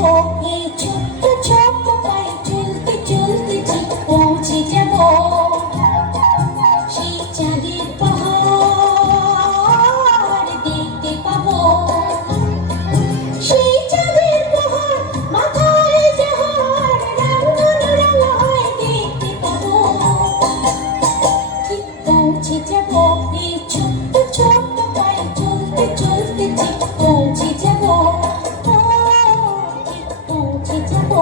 এই ছোট্ট ছোট্ট পায়ে চলতে চলতে ঠিক পৌঁছে যাব সেই চাঁদের পাহাড় দেখতে পাবো। সেই চাঁদের পাহাড় মাথায় যাহার রাঙানো হয় দেখতে পাবো। ঠিক পৌঁছে যাব এই ছোট্ট ছোট্ট পায়ে চলতে চলতে ঠিক পৌঁছে যাব, ঠিক পৌঁছে যাব।